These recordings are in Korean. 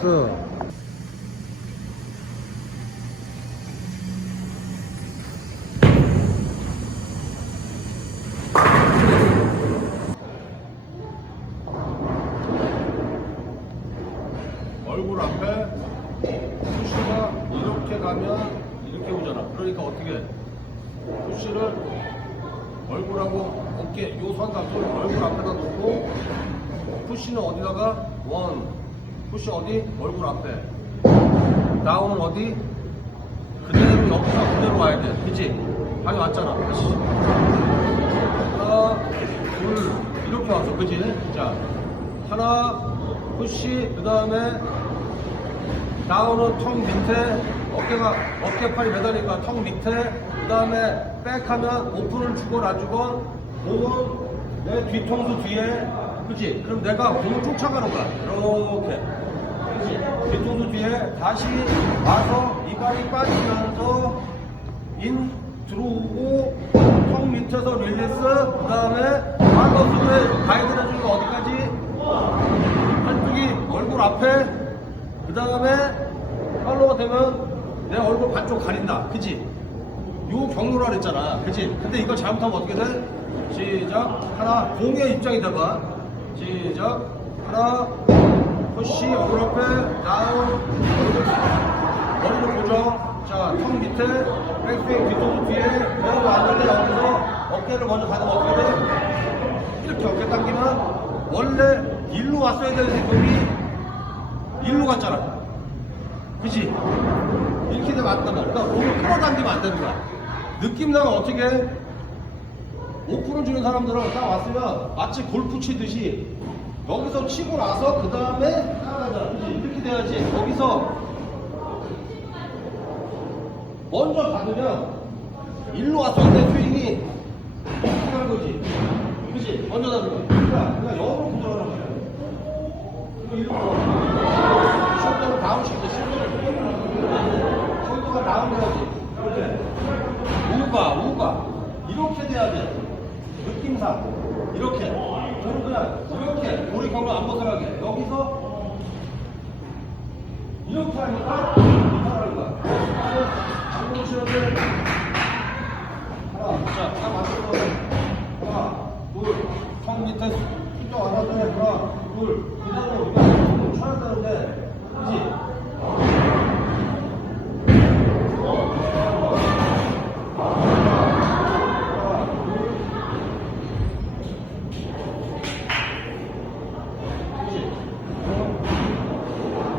나이스. 얼굴 앞에 푸시가 이렇게 가면 이렇게 오잖아. 그러니까 어떻게 해? 푸시를 얼굴하고 어깨 요 선각을 얼굴 앞에다 놓고 푸시는 어디다가 원 푸시 어디 얼굴 앞에 다운은 어디 그대로 여기서 그대로 와야 돼. 그치? 방이 왔잖아. 다시. 하나, 둘, 이렇게 왔어. 그치? 자, 하나, 푸시, 그 다음에 다운은 턱 밑에, 어깨가, 어깨팔이 매달리니까 턱 밑에, 그 다음에 백하면 오픈을 주고 놔주고, 공은 내 뒤통수 뒤에, 그치? 그럼 내가 공을 쫓아가는 거야. 이렇게. 그치? 뒤통수 뒤에 다시 와서 이발이 빠지면서 인 들어오고 턱 밑에서 릴리스 그 다음에 반거수에 가이드 해주는 거 어디까지? 한쪽이 얼굴 앞에 그 다음에 팔로워 되면 내 얼굴 반쪽 가린다 그치? 요 경로라 그랬잖아 그치? 근데 이거 잘못하면 어떻게 돼? 시작 하나 공의 입장이 돼봐 시작 하나 푸시 얼굴 앞에 다운 머리를 고정. 자, 턱 밑에, 백스윙 뒤통수 뒤에, 그대로 왔는데 여기서 어깨를 먼저 가는 어깨를 이렇게 어깨 당기면 원래 일로 왔어야 되는 행동이 일로 갔잖아. 그치? 이렇게 되면 안 된다. 그러니까 몸을 끌어당기면 안 거야. 느낌 나면 어떻게 해? 오픈을 주는 사람들은 딱 왔으면 마치 골프 치듯이 여기서 치고 나서 그 다음에 따라가자. 이렇게 돼야지. 거기서 먼저 받으면 일로 때 스윙이 이렇게 한 거지. 그치? 먼저 받으면. 그러니까, 그러니까 영어로 구조하는 거야. 그리고 이렇게 숄더를 다운 시켜, 숄더를. 숄더가 다운 해야지. 이렇게. 우가, 우가. 이렇게 돼야 돼. 느낌상. 이렇게. 저는 그냥 이렇게. 우리 경로 안 벗어나게. 여기서 이렇게 하니까 이렇게 하는 거야. 방금 치는데 하나, 자, 딱 맞춰서 하나, 둘, 턱 밑에 쭉 안아서 하나, 둘, 그대로 이거 쳐야 되는데, 그지?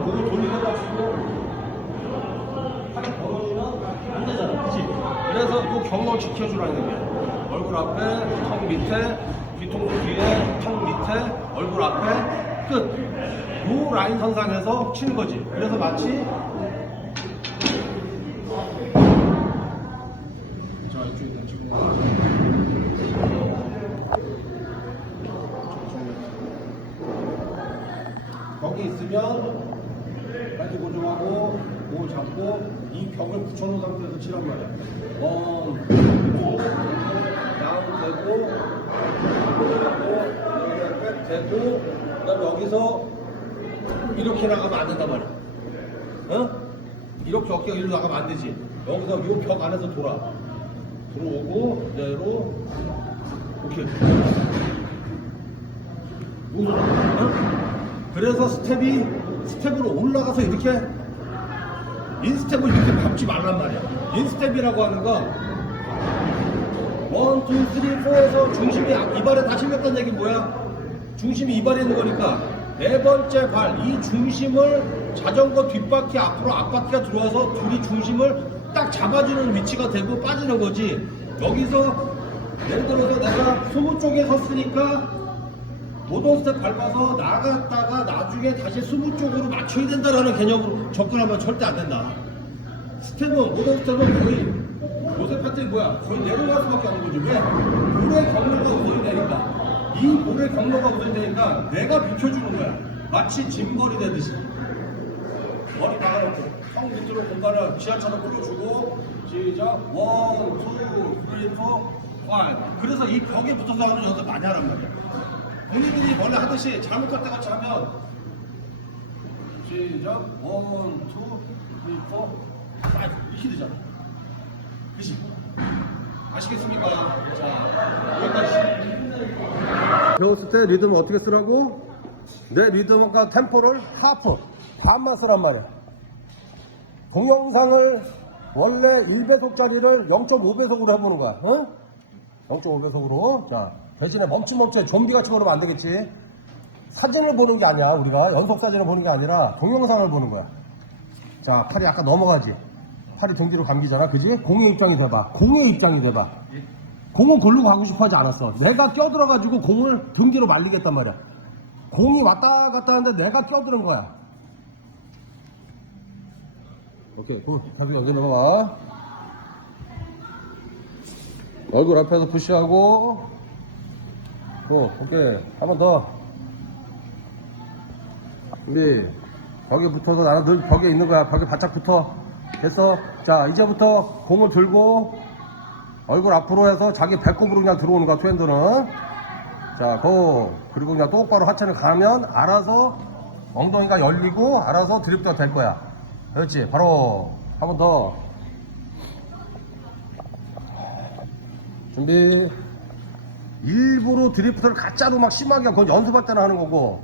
그걸 돌리려가지고 팔이 벌어지면 안 되잖아. 그치? 그래서 이 경로 지켜주라는 거야. 얼굴 앞에, 턱 밑에, 뒤통수 뒤에, 턱 밑에, 얼굴 앞에, 끝. 요 라인 치는 거지. 그래서 마치 자, 이쪽에 지금 거기 있으면 빨리 고정하고 공 잡고 이 벽을 붙여놓은 상태에서 치란 말이야. 원, 투, 다운 되고, 되고, 백 되고, 그다음에 여기서 이렇게 나가면 안 된단 말이야. 어? 이렇게 어깨가 일로 나가면 안 되지. 여기서 이 벽 안에서 돌아. 들어오고 그대로 오케이. 어? 그래서 스텝이 스텝으로 올라가서 이렇게 인스텝을 이렇게 밟지 말란 말이야. 인스텝이라고 하는 거 원, 투, 쓰리, 포에서 중심이 이발에 다 실렸다는 얘기는 뭐야? 중심이 이발에 있는 거니까 네 번째 발, 이 중심을 자전거 뒷바퀴 앞으로 앞바퀴가 들어와서 둘이 중심을 딱 잡아주는 위치가 되고 빠지는 거지. 여기서 예를 들어서 내가 수무 쪽에 섰으니까 모던 스텝 밟아서 나갔다가 나중에 다시 수부 쪽으로 맞춰야 된다라는 개념으로 접근하면 절대 안 된다. 스텝은 모던 스텝은 거의 요새 패턴이 뭐야? 거의 내려갈 수밖에 없는 거지. 왜? 물의 경로가 우선되니까. 이 물의 경로가 우선 되니까 내가 비켜주는 거야. 마치 짐벌이 되듯이. 머리 박아놓고 턱 밑으로 공간을 지하철을 끌어주고 시작 원, 투, 쓰리, 포, 파이브 그래서 이 벽에 붙어서 하는 연습 많이 하란 말이야 본인들이 원래 하듯이 잘못할 때 같이 하면 시작. 원, 투, 쓰리, 포, 파이브. 이렇게 되잖아. 그치? 아시겠습니까? 자, 여기까지. 배웠을 때 리듬을 어떻게 쓰라고? 내 리듬과 템포를 하프, 반만 쓰란 말이야. 동영상을 원래 1배속짜리를 0.5배속으로 해보는 거야. 어? 0.5배속으로. 자, 대신에 멈춤멈춤 좀비같이 걸으면 안 되겠지. 사진을 보는 게 아니야. 우리가 연속 사진을 보는 게 아니라 동영상을 보는 거야. 자, 팔이 아까 넘어가지. 팔이 등 뒤로 감기잖아. 그지? 공의 입장이 돼봐. 공의 입장이 돼봐. 공은 골로 가고 싶어 하지 않았어. 내가 껴들어가지고 공을 등 뒤로 말리겠단 말이야. 공이 왔다 갔다 하는데 내가 껴들은 거야. 오케이, 굿. 다시 여기 넘어와. 얼굴 앞에서 푸시하고. 굿, 오케이. 한 번 더. 우리 벽에 붙어서 나는 늘 벽에 있는 거야. 벽에 바짝 붙어. 됐어. 자, 이제부터 공을 들고 얼굴 앞으로 해서 자기 배꼽으로 그냥 들어오는 거야, 투핸드는. 자, 고. 그리고 그냥 똑바로 하체를 가면 알아서 엉덩이가 열리고 알아서 드립도 될 거야. 그렇지. 바로 한 번 더. 준비. 일부러 드리프트를 가짜로 막 심하게 그건 연습할 때나 하는 거고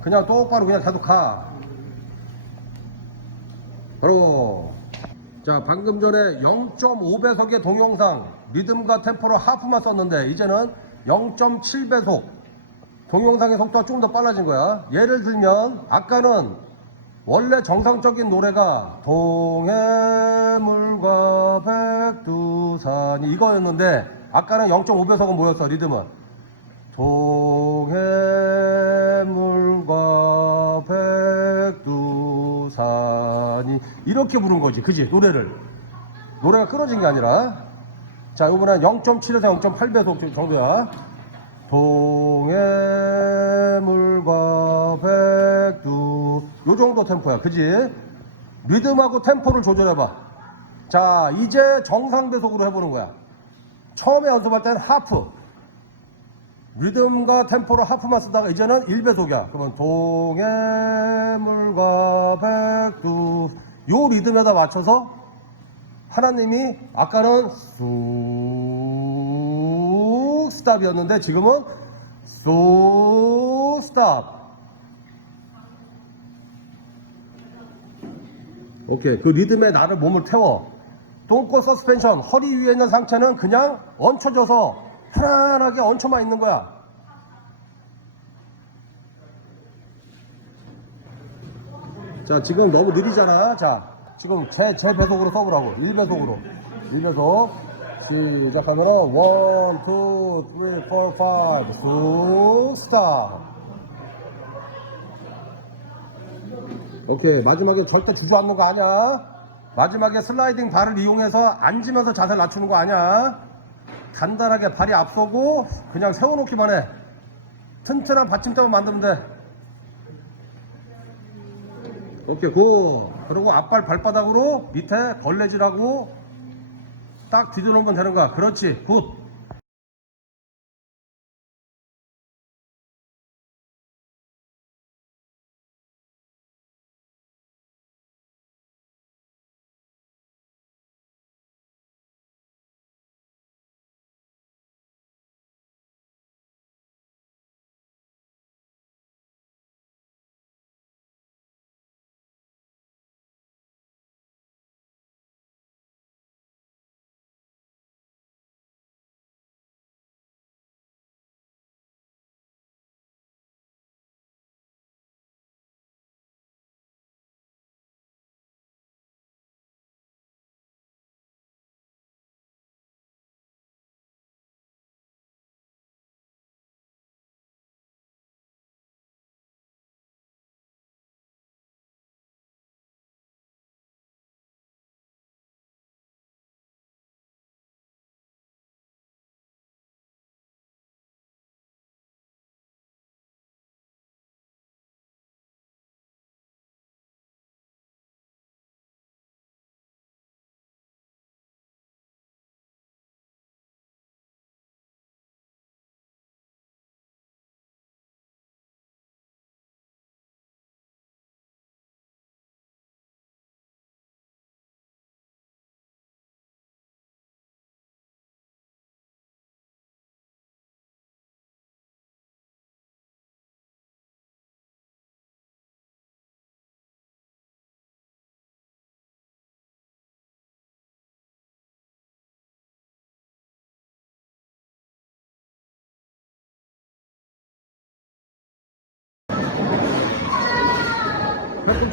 그냥 똑바로 그냥 계속 가. 바로 자 방금 전에 0.5배속의 동영상 리듬과 템포로 하프만 썼는데 이제는 0.7배속 동영상의 속도가 조금 더 빨라진 거야. 예를 들면 아까는 원래 정상적인 노래가 동해물과 백두산이 이거였는데 아까는 0.5배속은 뭐였어 리듬은 동해 이 이렇게 부른 거지 그지? 노래를. 노래가 끊어진 게 아니라. 자 이번엔 0.7에서 0.8배속 정도야. 동해물과 백두. 요 정도 템포야 그지? 리듬하고 템포를 조절해봐. 자 이제 정상 배속으로 해보는 거야. 처음에 연습할 때는 하프. 리듬과 템포로 하프만 쓰다가 이제는 1배속이야. 그러면 동해물과 백두 요 리듬에다 맞춰서 하나님이 아까는 쑥 스탑이었는데 지금은 쑥 스탑. 오케이. 그 리듬에 나를 몸을 태워. 똥꼬 서스펜션 허리 위에 있는 상체는 그냥 얹혀져서 편안하게 얹혀만 있는 거야 자 지금 너무 느리잖아. 자 지금 제, 제 배속으로 써보라고. 1배속으로. 1배속. 시작하면 1, 2, 3, 4, 5, 6 스탑 오케이. 마지막에 절대 주저앉는 거 아니야? 마지막에 슬라이딩 발을 이용해서 앉으면서 자세를 낮추는 거 아니야? 간단하게 발이 앞서고 그냥 세워놓기만 해. 튼튼한 받침대만 만들면 돼 오케이 고. 그리고 앞발 발바닥으로 밑에 걸레질하고 딱 뒤져놓으면 되는 거야 그렇지 굿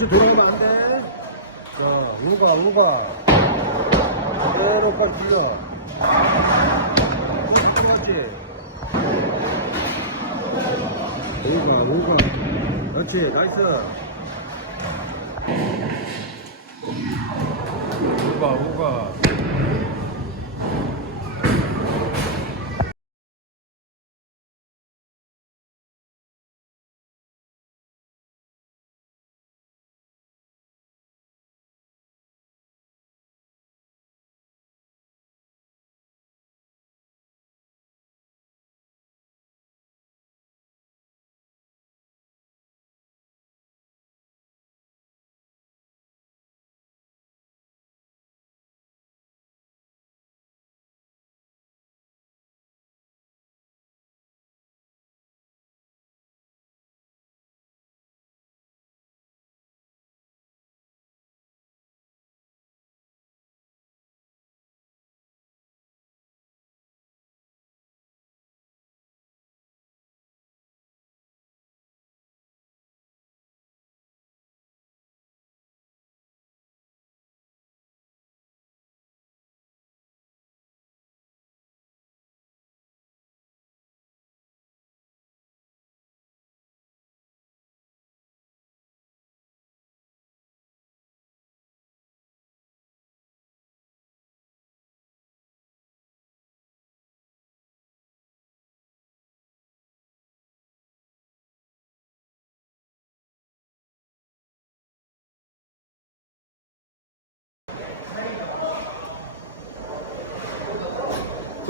뒤꿈치 돌아가면 안 돼. 자, 오가, 오가. 그대로 빨리 굴려. 그렇지. 오가, 오가. 그렇지, 나이스. 오가, 오가.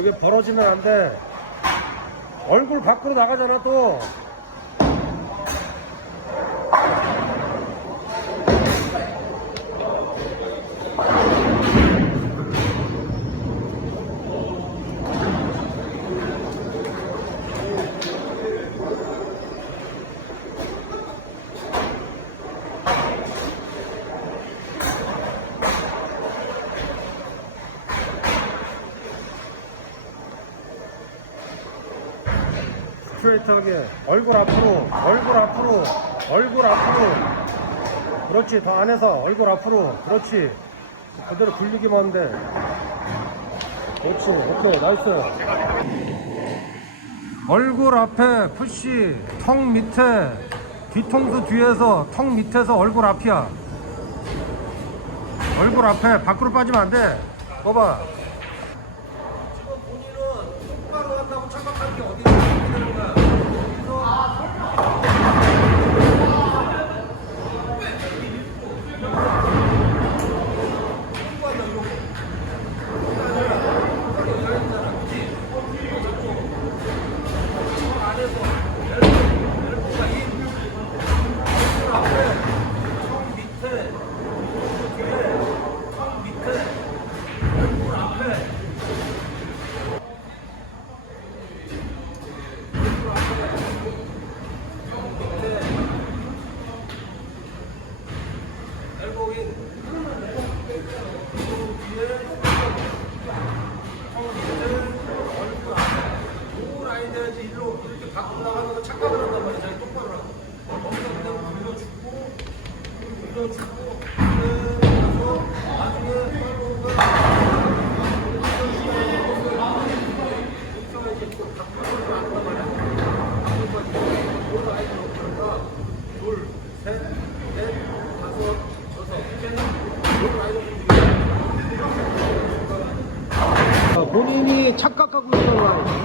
그게 벌어지면 안 돼. 얼굴 밖으로 나가잖아, 또. 스트레이트하게. 얼굴 앞으로, 얼굴 앞으로, 얼굴 앞으로. 그렇지, 더 안에서 얼굴 앞으로. 그렇지. 그대로 굴리기만 돼. 그렇지, 오케이, 나이스. 얼굴 앞에 푸시, 턱 밑에, 뒤통수 뒤에서, 턱 밑에서 얼굴 앞이야. 얼굴 앞에, 밖으로 빠지면 안 돼. 봐봐.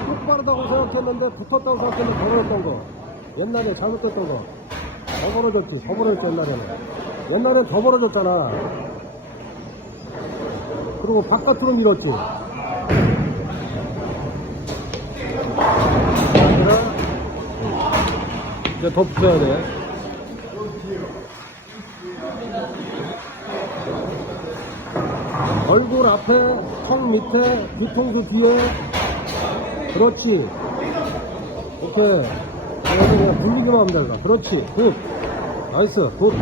똑바르다고 생각했는데 붙었다고 생각했는데 더 벌어졌던 거. 옛날에 잘못됐던 거. 더 벌어졌지. 더 벌어졌지, 옛날에는. 옛날엔 더 벌어졌잖아. 그리고 바깥으로 밀었지. 이제 더 붙여야 돼. 얼굴 앞에, 턱 밑에, 뒤통수 뒤에. 그렇지. 오케이. 여기 그냥 굴리기만 하면 된다. 그렇지. 굿. 나이스. 굿.